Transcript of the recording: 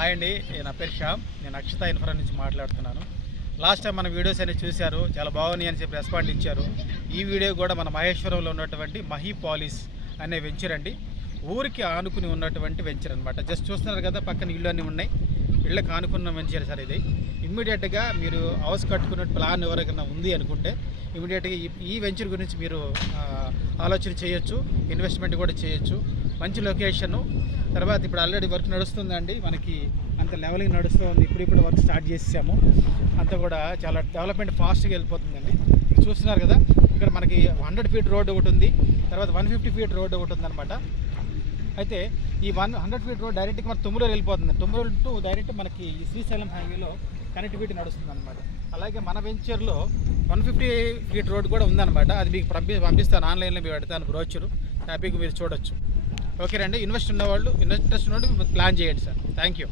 Hi అండి, నా పేరు శ్యామ్. నేను అక్షత ఇన్ఫ్రా నుంచి మాట్లాడుతున్నాను. లాస్ట్ టైం మన వీడియోస్ అనేవి చూశారు, చాలా బాగున్నాయి అని చెప్పి రెస్పాండ్ ఇచ్చారు. ఈ వీడియో కూడా మన మహేశ్వరంలో ఉన్నటువంటి మహీ పాలిస్ అనే వెంచర్ అండి. ఊరికి ఆనుకుని ఉన్నటువంటి వెంచర్ అనమాట. జస్ట్ చూస్తున్నారు కదా, పక్కన ఇళ్ళు అన్నీ ఉన్నాయి. ఇళ్ళకి ఆనుకున్న వెంచర్ సార్ ఇది. ఇమ్మీడియట్గా మీరు హౌస్ కట్టుకునే ప్లాన్ ఎవరికైనా ఉంది అనుకుంటే ఇమీడియట్గా ఈ వెంచర్ గురించి మీరు ఆలోచన చేయొచ్చు, ఇన్వెస్ట్మెంట్ కూడా చేయొచ్చు. మంచి లొకేషను. తర్వాత ఇప్పుడు ఆల్రెడీ వర్క్ నడుస్తుందండి, మనకి అంత లెవెలింగ్ నడుస్తుంది. ఇప్పుడు వర్క్ స్టార్ట్ చేసాము. అంతా కూడా చాలా డెవలప్మెంట్ ఫాస్ట్గా వెళ్ళిపోతుందండి. చూస్తున్నారు కదా, ఇక్కడ మనకి 100 ఫీట్ రోడ్ ఒకటి ఉంది, తర్వాత 150 ఫీట్ రోడ్ ఒకటి ఉందన్నమాట. అయితే ఈ 100 ఫీట్ రోడ్ డైరెక్ట్గా మన తుమ్మలూరు వెళ్ళిపోతుంది. తుమ్మలూరు టు డైరెక్ట్ మనకి ఈ శ్రీశైలం హైవేలో కనెక్టివిటీ నడుస్తుంది అనమాట. అలాగే మన వెంచర్లో 150 ఫీట్ రోడ్ కూడా ఉందన్నమాట. అది మీకు పంపిస్తాను, ఆన్లైన్లో మీరు పెడతాను బ్రోచరు, హ్యాపీగా మీరు చూడొచ్చు. ఓకేనండి. ఇంట్రెస్ట్ ఉన్నవాళ్ళు ప్లాన్ చేయండి సార్. Thank you.